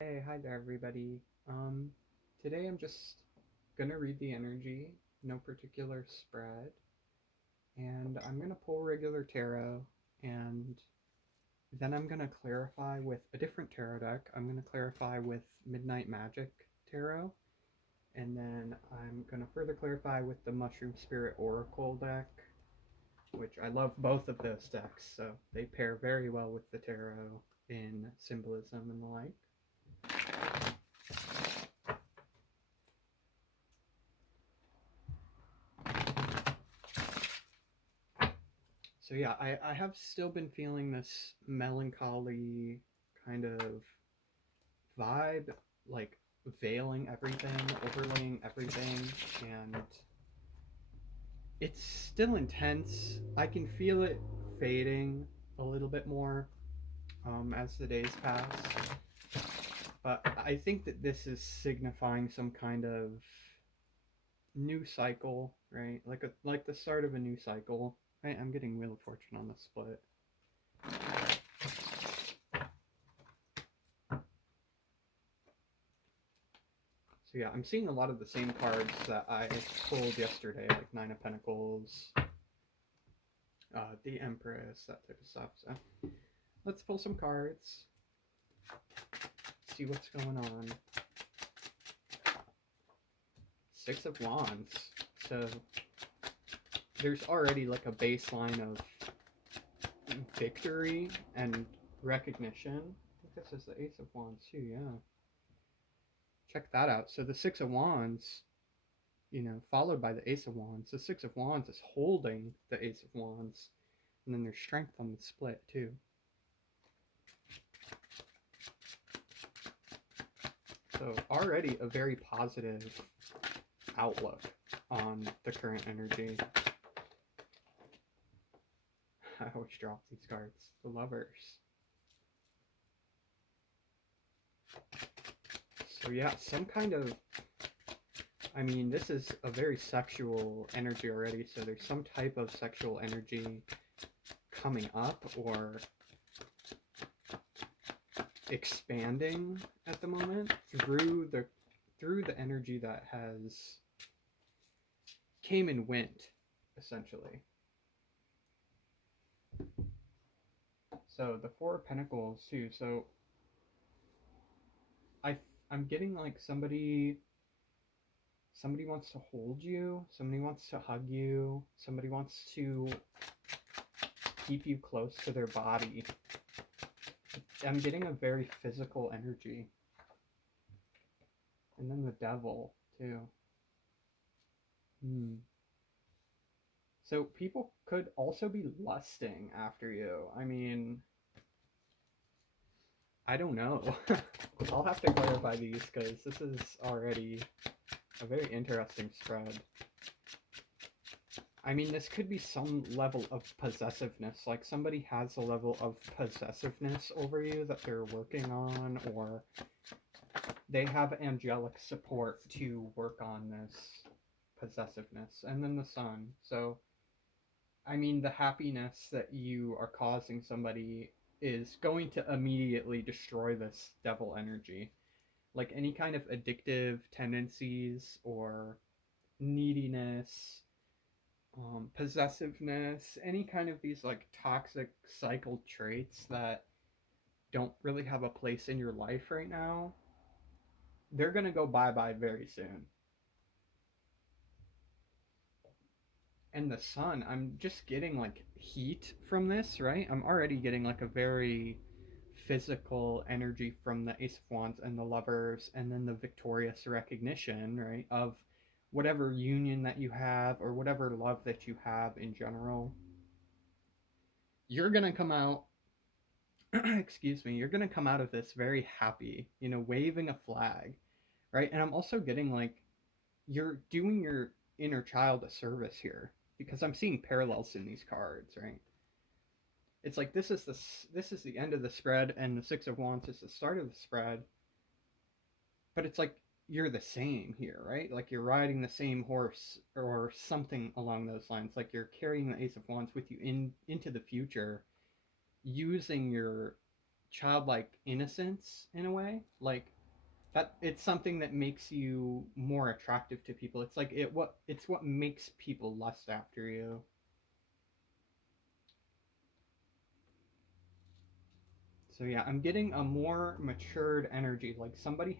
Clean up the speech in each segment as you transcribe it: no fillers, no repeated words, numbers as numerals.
Hey, hi there, everybody. Today I'm just gonna read the energy, no particular spread, and I'm gonna pull regular tarot, and then I'm gonna clarify with a different tarot deck. I'm gonna clarify with Midnight Magic Tarot, and then I'm gonna further clarify with the Mushroom Spirit Oracle deck, which I love both of those decks, so they pair very well with the tarot in symbolism and the like. So yeah, I have still been feeling this melancholy kind of vibe, like veiling everything, overlaying everything, and it's still intense. I can feel it fading a little bit more as the days pass, but I think that this is signifying some kind of new cycle, right? Like the start of a new cycle. Right? I'm getting Wheel of Fortune on the split. So yeah, I'm seeing a lot of the same cards that I pulled yesterday, like Nine of Pentacles, the Empress, that type of stuff. So let's pull some cards, see what's going on. Six of Wands. So there's already like a baseline of victory and recognition. I think this is the Ace of Wands too, yeah. Check that out. So the Six of Wands, followed by the Ace of Wands. The Six of Wands is holding the Ace of Wands, and then there's strength on the split too. So already a very positive outlook on the current energy. I always drop these cards. The Lovers. So yeah, some kind of, this is a very sexual energy already, so there's some type of sexual energy coming up or expanding at the moment through the energy that has came and went, essentially. So the Four of Pentacles too. So I I'm getting like somebody wants to hold you, somebody wants to hug you, somebody wants to keep you close to their body. I'm getting a very physical energy. And then the Devil too. So people could also be lusting after you. I don't know. I'll have to clarify these because this is already a very interesting spread. This could be some level of possessiveness. Like somebody has a level of possessiveness over you that they're working on, or they have angelic support to work on this possessiveness. And then the Sun. So, the happiness that you are causing somebody is going to immediately destroy this devil energy. Like any kind of addictive tendencies or neediness, possessiveness, any kind of these like toxic cycle traits that don't really have a place in your life right now, they're going to go bye-bye very soon. And the Sun, I'm just getting like heat from this, right? I'm already getting like a very physical energy from the Ace of Wands and the Lovers, and then the victorious recognition, right, of whatever union that you have or whatever love that you have in general. You're going to come out excuse me, you're going to come out of this very happy, waving a flag, right? And I'm also getting like you're doing your inner child a service here because I'm seeing parallels in these cards, right? It's like this is the end of the spread and the Six of Wands is the start of the spread, but it's like you're the same here, right? Like you're riding the same horse or something along those lines. Like you're carrying the Ace of Wands with you into the future, using your childlike innocence in a way, like that it's something that makes you more attractive to people. It's like it's what makes people lust after you. So yeah, I'm getting a more matured energy. Like somebody's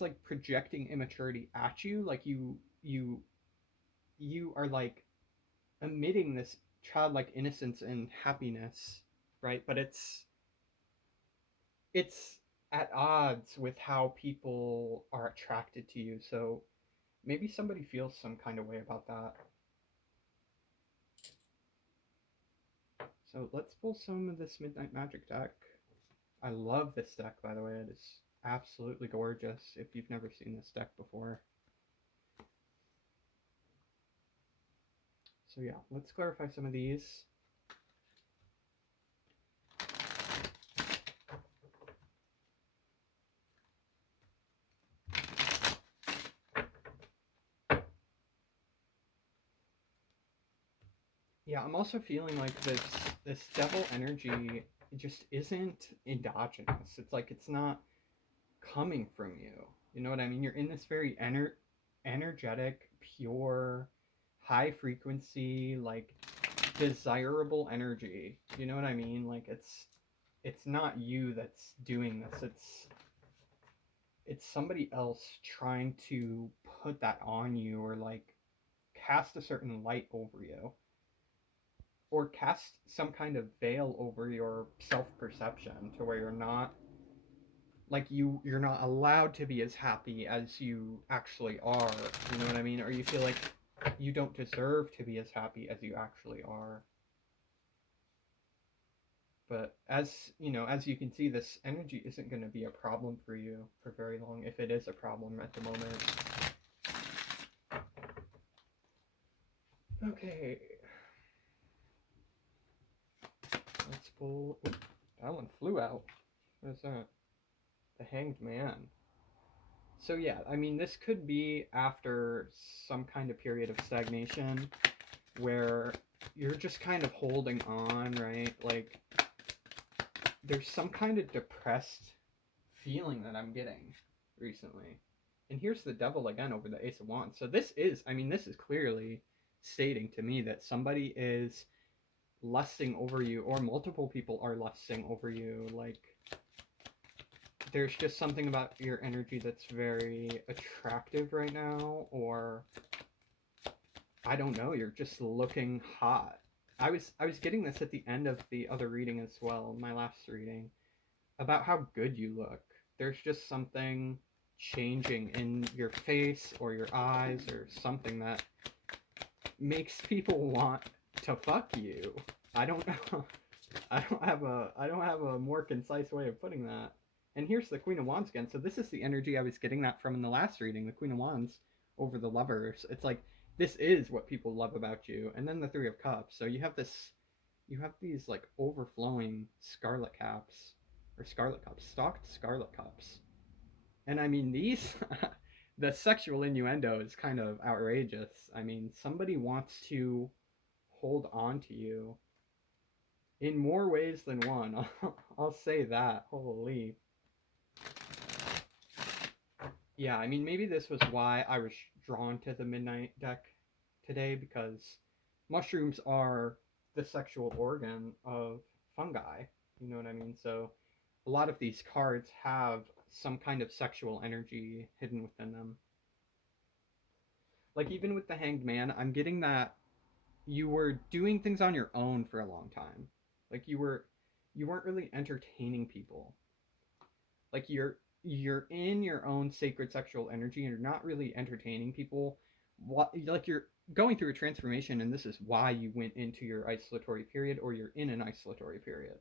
like projecting immaturity at you. Like you are like emitting this childlike innocence and happiness, right? But it's at odds with how people are attracted to you. So maybe somebody feels some kind of way about that. So let's pull some of this Midnight Magic deck. I love this deck, by the way. It is absolutely gorgeous if you've never seen this deck before. So yeah, let's clarify some of these. Yeah, I'm also feeling like this devil energy just isn't endogenous. It's like it's not coming from you. You know what I mean? You're in this very energetic, pure, high frequency, like desirable energy. You know what I mean? Like it's not you that's doing this. It's somebody else trying to put that on you or like cast a certain light over you or cast some kind of veil over your self-perception to where you're not like you're not allowed to be as happy as you actually are. You know what I mean? Or you feel like you don't deserve to be as happy as you actually are. But as you know, as you can see, this energy isn't going to be a problem for you for very long, if it is a problem at the moment. Okay, let's pull. Oop, that one flew out. What is that? The Hanged Man. So yeah, I mean, this could be after some kind of period of stagnation where you're just kind of holding on, right? Like there's some kind of depressed feeling that I'm getting recently. And here's the devil again over the Ace of Wands. So this is, I mean, this is clearly stating to me that somebody is lusting over you or multiple people are lusting over you. Like there's just something about your energy that's very attractive right now, or I don't know, you're just looking hot. I was getting this at the end of the other reading as well, my last reading, about how good you look. There's just something changing in your face or your eyes or something that makes people want to fuck you. I don't know. I don't have a more concise way of putting that. And here's the Queen of Wands again. So this is the energy I was getting that from in the last reading, the Queen of Wands over the Lovers. It's like this is what people love about you. And then the Three of Cups. So you have these like overflowing scarlet caps or scarlet cups, stocked scarlet cups. And I mean these the sexual innuendo is kind of outrageous. I mean, somebody wants to hold on to you in more ways than one. I'll say that. Holy. Yeah, I mean, maybe this was why I was drawn to the Midnight deck today, because mushrooms are the sexual organ of fungi. You know what I mean? So a lot of these cards have some kind of sexual energy hidden within them. Like even with the Hanged Man, I'm getting that you were doing things on your own for a long time. Like you weren't really entertaining people. Like you're in your own sacred sexual energy and you're not really entertaining people. What like you're going through a transformation, and this is why you went into your isolatory period, or you're in an isolatory period.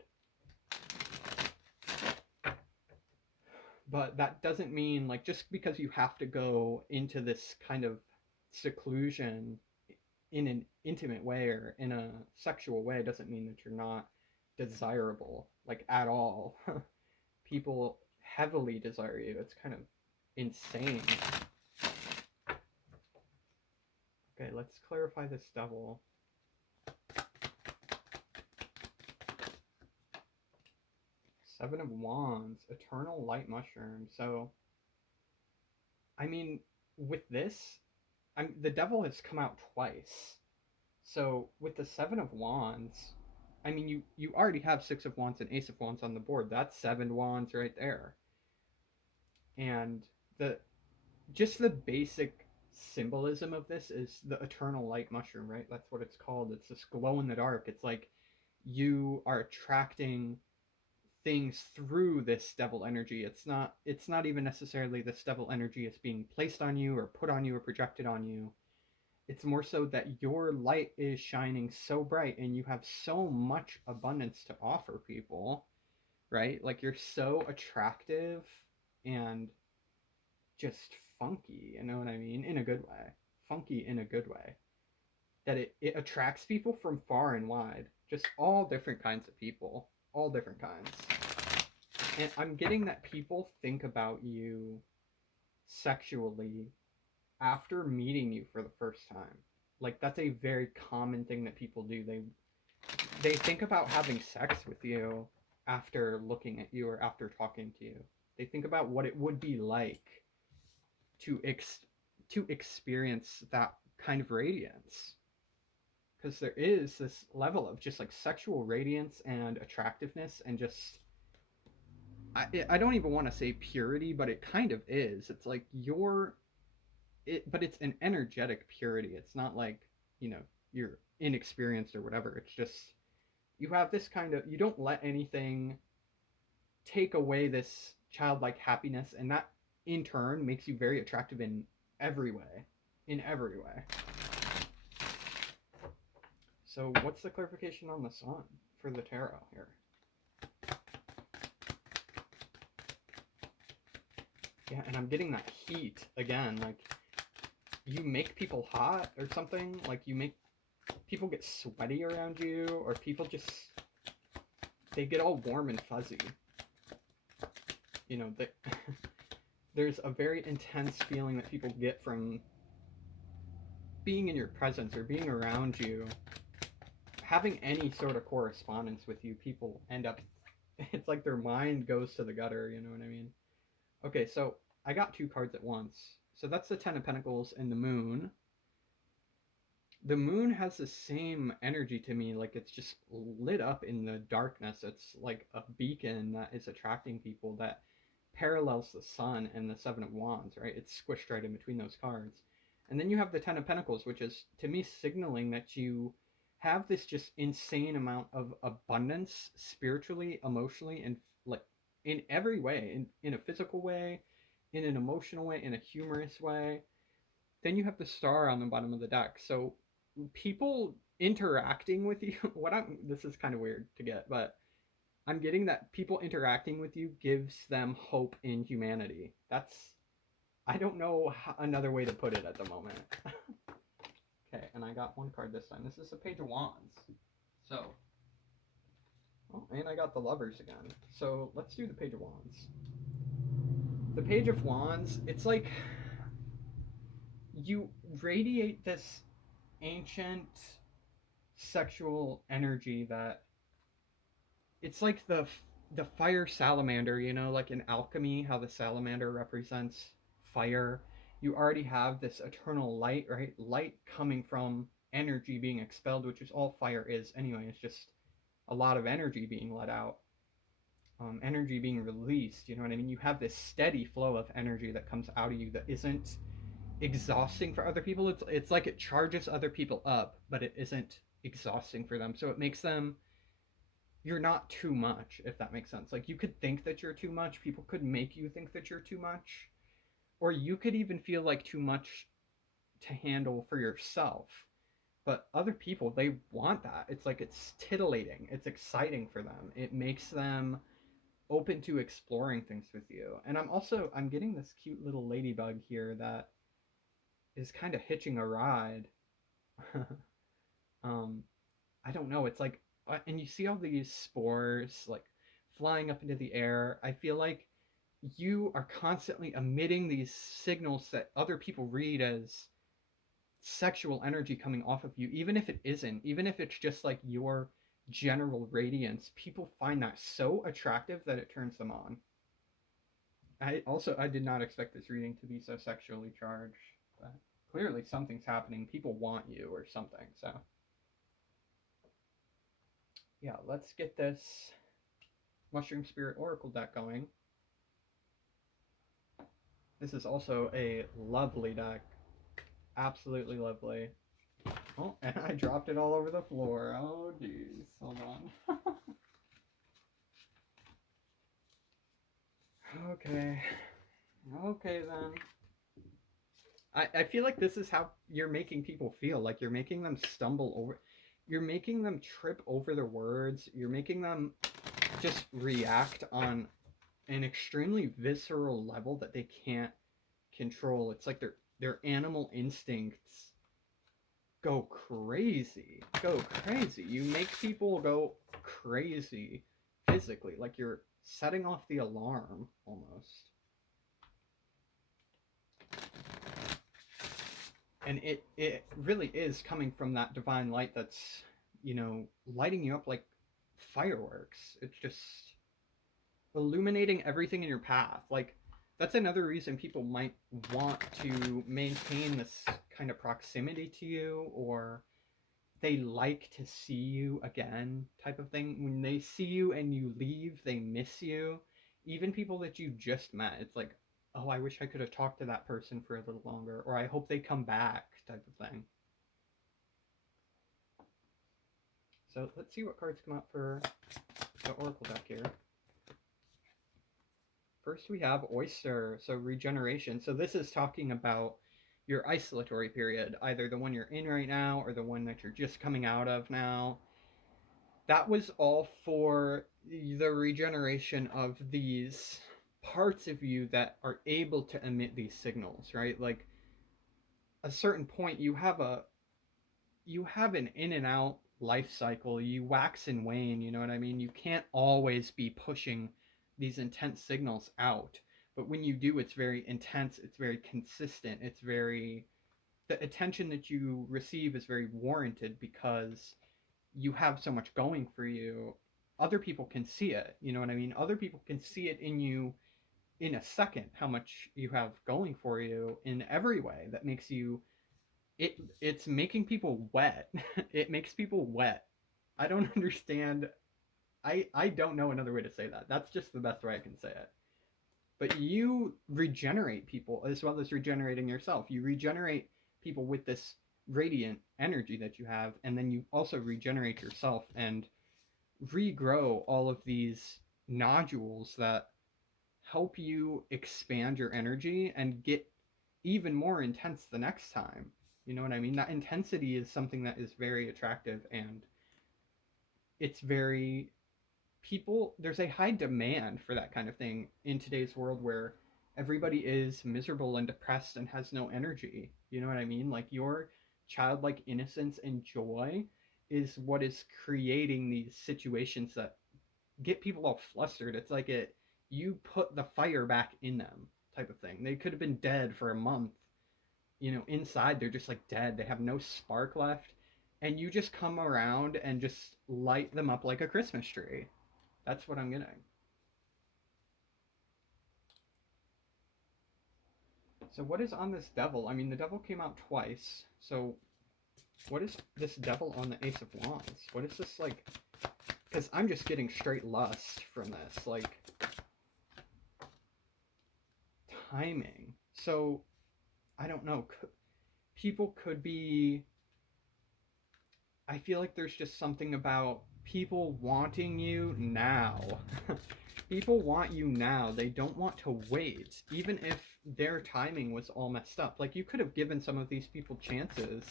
But that doesn't mean like just because you have to go into this kind of seclusion in an intimate way or in a sexual way doesn't mean that you're not desirable, like at all. People heavily desire you. It's kind of insane. Okay, let's clarify this devil. Seven of Wands, Eternal Light Mushroom. So, I mean, with this, the devil has come out twice. So, with the Seven of Wands, I mean, you already have Six of Wands and Ace of Wands on the board. That's seven wands right there. And the just the basic symbolism of this is the eternal light mushroom, right? That's what it's called. It's this glow in the dark. It's like you are attracting things through this devil energy. It's not even necessarily this devil energy is being placed on you or put on you or projected on you. It's more so that your light is shining so bright and you have so much abundance to offer people, right? Like you're so attractive and just funky, you know what I mean? In a good way. Funky in a good way. That it attracts people from far and wide. Just all different kinds of people. All different kinds. And I'm getting that people think about you sexually after meeting you for the first time. Like that's a very common thing that people do. They think about having sex with you after looking at you or after talking to you. They think about what it would be like to to experience that kind of radiance, because there is this level of just like sexual radiance and attractiveness and just I don't even want to say purity, but it kind of is. It's like but it's an energetic purity. It's not like, you know, you're inexperienced or whatever. It's just you have this kind of, you don't let anything take away this childlike happiness, and that in turn makes you very attractive in every way. In every way. So, what's the clarification on the sun for the tarot here? Yeah, and I'm getting that heat again. Like, you make people hot or something. Like, you make people get sweaty around you, or people just, they get all warm and fuzzy. You know, there's a very intense feeling that people get from being in your presence or being around you. Having any sort of correspondence with you, people end up, it's like their mind goes to the gutter, you know what I mean? Okay, so I got two cards at once. So that's the Ten of Pentacles and the Moon. The Moon has the same energy to me, like it's just lit up in the darkness. It's like a beacon that is attracting people that parallels the Sun and the Seven of Wands, right? It's squished right in between those cards. And then you have the Ten of Pentacles, which is, to me, signaling that you have this just insane amount of abundance spiritually, emotionally, and like in every way, in a physical way, in an emotional way, in a humorous way. Then you have the Star on the bottom of the deck. So people interacting with you, this is kind of weird to get, but I'm getting that people interacting with you gives them hope in humanity. I don't know another way to put it at the moment. Okay, and I got one card this time. This is the Page of Wands. So, oh, and I got the Lovers again. So let's do the Page of Wands. The Page of Wands, it's like you radiate this ancient sexual energy that it's like the fire salamander, you know, like in alchemy, how the salamander represents fire. You already have this eternal light, right? Light coming from energy being expelled, which is all fire is anyway. It's just a lot of energy being let out, energy being released. You know what I mean? You have this steady flow of energy that comes out of you that isn't exhausting for other people. It's like it charges other people up, but it isn't exhausting for them. So it makes them, you're not too much, if that makes sense. Like you could think that you're too much. People could make you think that you're too much, or you could even feel like too much to handle for yourself. But other people, they want that. It's like it's titillating. It's exciting for them. It makes them open to exploring things with you. And I'm getting this cute little ladybug here that is kind of hitching a ride. um I don't know. It's like, and you see all these spores like flying up into the air. I feel like you are constantly emitting these signals that other people read as sexual energy coming off of you, even if it isn't, even if it's just like general radiance, people find that so attractive that it turns them on. I did not expect this reading to be so sexually charged, but clearly something's happening. People want you or something. So yeah, let's get this Mushroom Spirit Oracle deck going. This is also a lovely deck. Absolutely lovely. Oh, and I dropped it all over the floor. Oh, geez. Hold on. Okay. Okay, then. I feel like this is how you're making people feel. Like you're making them stumble over. You're making them trip over their words. You're making them just react on an extremely visceral level that they can't control. It's like their animal instincts go crazy. Go crazy. You make people go crazy physically. Like you're setting off the alarm almost. And it really is coming from that divine light that's, lighting you up like fireworks. It's just illuminating everything in your path. Like that's another reason people might want to maintain this kind of proximity to you, or they like to see you again type of thing. When they see you and you leave, they miss you. Even people that you just met, it's like, oh, I wish I could have talked to that person for a little longer, or I hope they come back type of thing. So let's see what cards come out for the Oracle deck here. First we have Oyster, so regeneration. So this is talking about your isolatory period, either the one you're in right now or the one that you're just coming out of now. That was all for the regeneration of these parts of you that are able to emit these signals, right? Like a certain point you have an in and out life cycle. You wax and wane, you know what I mean? You can't always be pushing these intense signals out. But when you do, it's very intense, it's very consistent, it's very the attention that you receive is very warranted because you have so much going for you. Other people can see it, you know what I mean? Other people can see it in you in a second, how much you have going for you in every way that makes you it's making people wet. It makes people wet. I don't understand. I don't know another way to say that. That's just the best way I can say it. But you regenerate people as well as regenerating yourself. You regenerate people with this radiant energy that you have, and then you also regenerate yourself and regrow all of these nodules that help you expand your energy and get even more intense the next time. You know what I mean? That intensity is something that is very attractive, and it's very people there's a high demand for that kind of thing in today's world where everybody is miserable and depressed and has no energy. You know what I mean? Like your childlike innocence and joy is what is creating these situations that get people all flustered. It's like you put the fire back in them type of thing. They could have been dead for a month. Inside they're just like dead. They have no spark left. And you just come around and just light them up like a Christmas tree. That's what I'm getting. So what is on this devil? I mean, the devil came out twice. So what is this devil on the Ace of Wands? What is this like? Because I'm just getting straight lust from this. Like, timing. So, I don't know. People could be... I feel like there's just something about people wanting you now. People want you now. They don't want to wait. Even if their timing was all messed up. Like, you could have given some of these people chances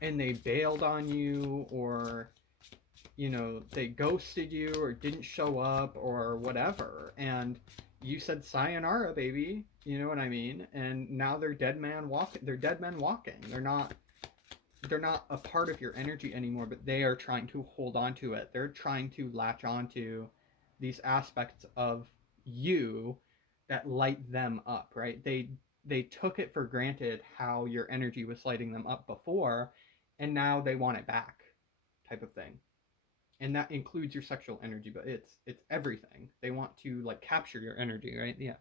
and they bailed on you, or they ghosted you or didn't show up or whatever, and you said sayonara, baby, you know what I mean? And now they're dead men walking. They're not a part of your energy anymore, but they are trying to hold on to it. They're trying to latch onto these aspects of you that light them up, right? They took it for granted how your energy was lighting them up before, and now they want it back, type of thing. And that includes your sexual energy, but it's everything. They want to like capture your energy, right? Yeah.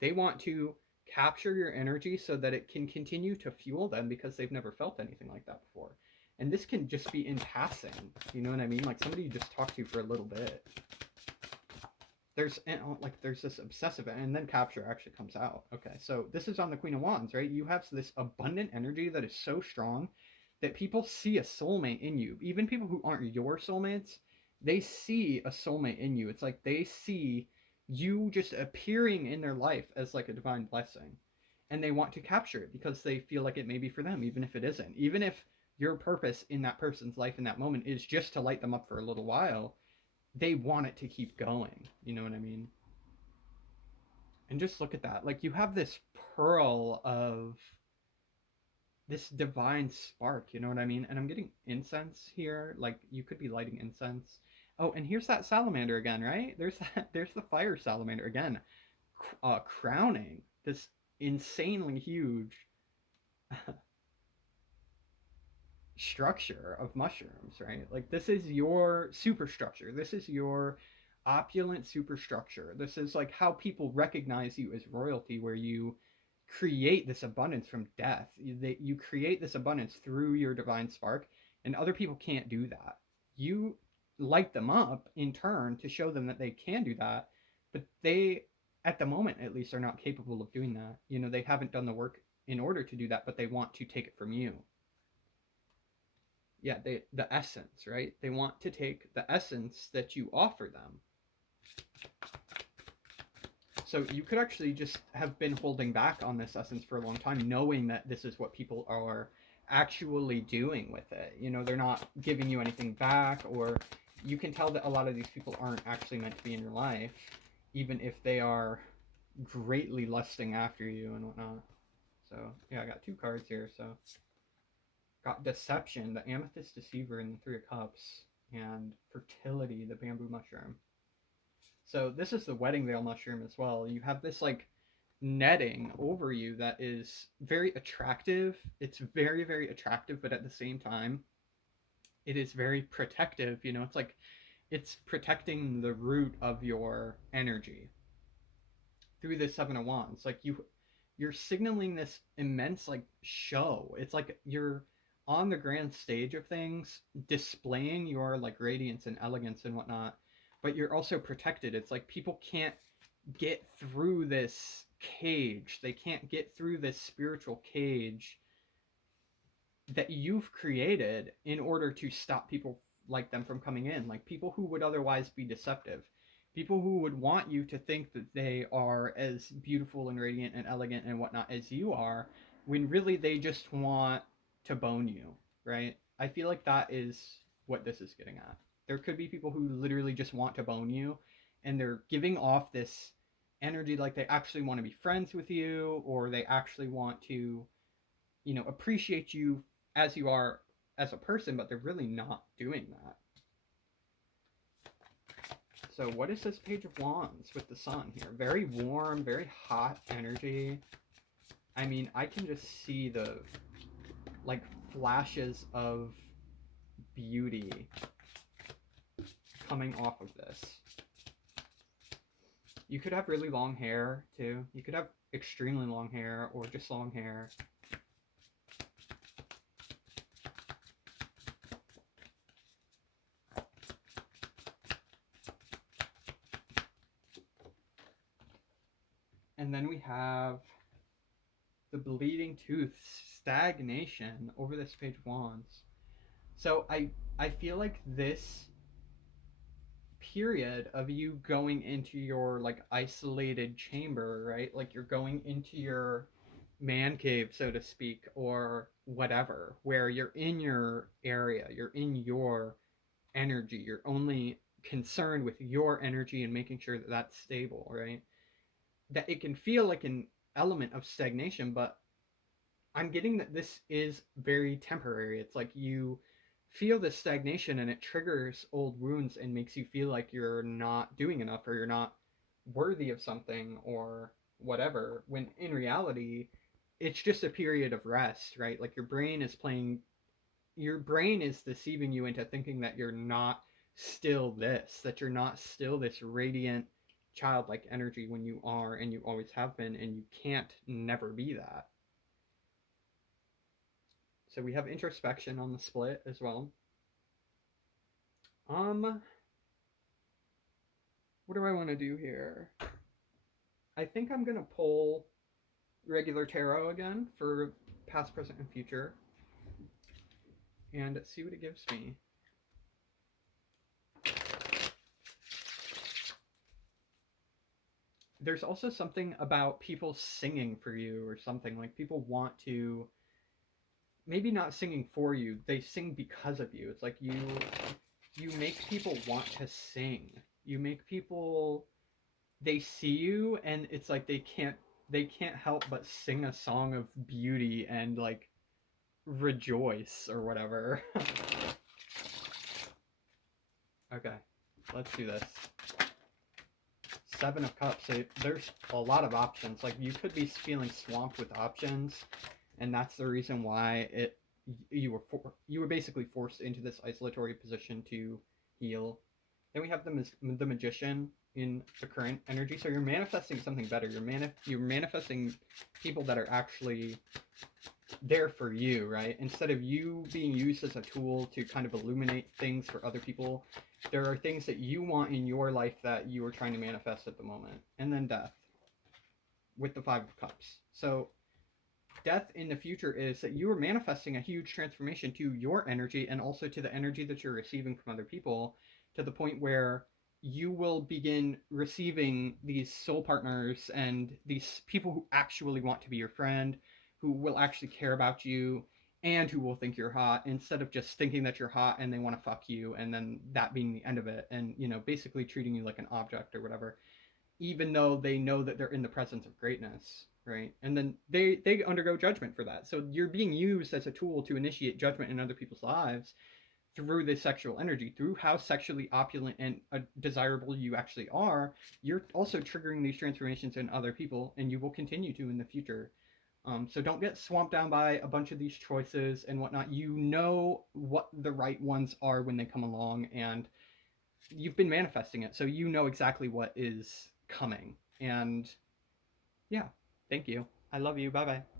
They want to capture your energy so that it can continue to fuel them because they've never felt anything like that before. And this can just be in passing. You know what I mean? Like somebody you just talk to for a little bit. There's this obsessive, and then capture actually comes out. Okay, so this is on the Queen of Wands, right? You have this abundant energy that is so strong that people see a soulmate in you. Even people who aren't your soulmates, they see a soulmate in you. It's like they see you just appearing in their life as like a divine blessing, and they want to capture it because they feel like it may be for them, even if it isn't. Even if your purpose in that person's life in that moment is just to light them up for a little while, they want it to keep going. You know what I mean? And just look at that. Like you have this pearl of this divine spark, you know what I mean? And I'm getting incense here. Like you could be lighting incense. Oh, and here's that salamander again, right? There's the fire salamander again, crowning this insanely huge structure of mushrooms, right? Like this is your superstructure. This is your opulent superstructure. This is like how people recognize you as royalty, where you create this abundance from death. You create this abundance through your divine spark, and other people can't do that. You light them up in turn to show them that they can do that, but they, at the moment at least, are not capable of doing that. You know, they haven't done the work in order to do that, but they want to take it from you. Yeah, the essence, right? They want to take the essence that you offer them. So you could actually just have been holding back on this essence for a long time, knowing that this is what people are actually doing with it. You know, they're not giving you anything back, or you can tell that a lot of these people aren't actually meant to be in your life, even if they are greatly lusting after you and whatnot. So yeah, I got two cards here. So got deception, the amethyst deceiver, and the three of cups, and fertility, the bamboo mushroom. So this is the wedding veil mushroom as well. You have this like netting over you that is very attractive. It's very, very attractive, but at the same time, it is very protective. You know, it's like it's protecting the root of your energy through the Seven of Wands. Like you're signaling this immense like show. It's like you're on the grand stage of things, displaying your like radiance and elegance and whatnot, but you're also protected. It's like people can't get through this cage. They can't get through this spiritual cage that you've created in order to stop people like them from coming in. Like people who would otherwise be deceptive. People who would want you to think that they are as beautiful and radiant and elegant and whatnot as you are, when really they just want to bone you, right? I feel like that is what this is getting at. There could be people who literally just want to bone you, and they're giving off this energy like they actually want to be friends with you, or they actually want to, you know, appreciate you as you are as a person, but they're really not doing that. So what is this Page of Wands with the sun here? Very warm, very hot energy. I mean, I can just see the like flashes of beauty coming off of this. You could have really long hair too. You could have extremely long hair or just long hair. And then we have the bleeding tooth, stagnation over this Page of Wands. So I feel like this period of you going into your like isolated chamber, right? Like you're going into your man cave, so to speak, or whatever, where you're in your area, you're in your energy, you're only concerned with your energy and making sure that that's stable, right? That it can feel like an element of stagnation, but I'm getting that this is very temporary. It's like you feel this stagnation and it triggers old wounds and makes you feel like you're not doing enough or you're not worthy of something or whatever, when in reality, it's just a period of rest, right? Like your brain is deceiving you into thinking that you're not still this, that you're not still this radiant childlike energy when you are and you always have been, and you can't never be that. So we have introspection on the split as well. Um, what do I want to do here? I think I'm gonna pull regular tarot again for past, present, and future, and see what it gives me. There's also something about people singing for you or something, like people want to, maybe not singing for you, they sing because of you. It's like you make people want to sing. You make people, they see you and it's like they can't help but sing a song of beauty and like rejoice or whatever. Okay, let's do this. Seven of Cups. So there's a lot of options. Like you could be feeling swamped with options, and that's the reason why you were basically forced into this isolatory position to heal. Then we have the Magician in the current energy. So you're manifesting something better. You're manifesting people that are actually there for you, right? Instead of you being used as a tool to kind of illuminate things for other people, there are things that you want in your life that you are trying to manifest at the moment. And then death with the Five of Cups. So death in the future is that you are manifesting a huge transformation to your energy and also to the energy that you're receiving from other people, to the point where you will begin receiving these soul partners and these people who actually want to be your friend, who will actually care about you, and who will think you're hot instead of just thinking that you're hot and they want to fuck you and then that being the end of it, and basically treating you like an object or whatever, even though they know that they're in the presence of greatness, right? And then they undergo judgment for that. So you're being used as a tool to initiate judgment in other people's lives through this sexual energy, through how sexually opulent and desirable you actually are. You're also triggering these transformations in other people, and you will continue to in the future. So don't get swamped down by a bunch of these choices and whatnot. You know what the right ones are when they come along, and you've been manifesting it, so you know exactly what is coming. And yeah, thank you. I love you. Bye bye.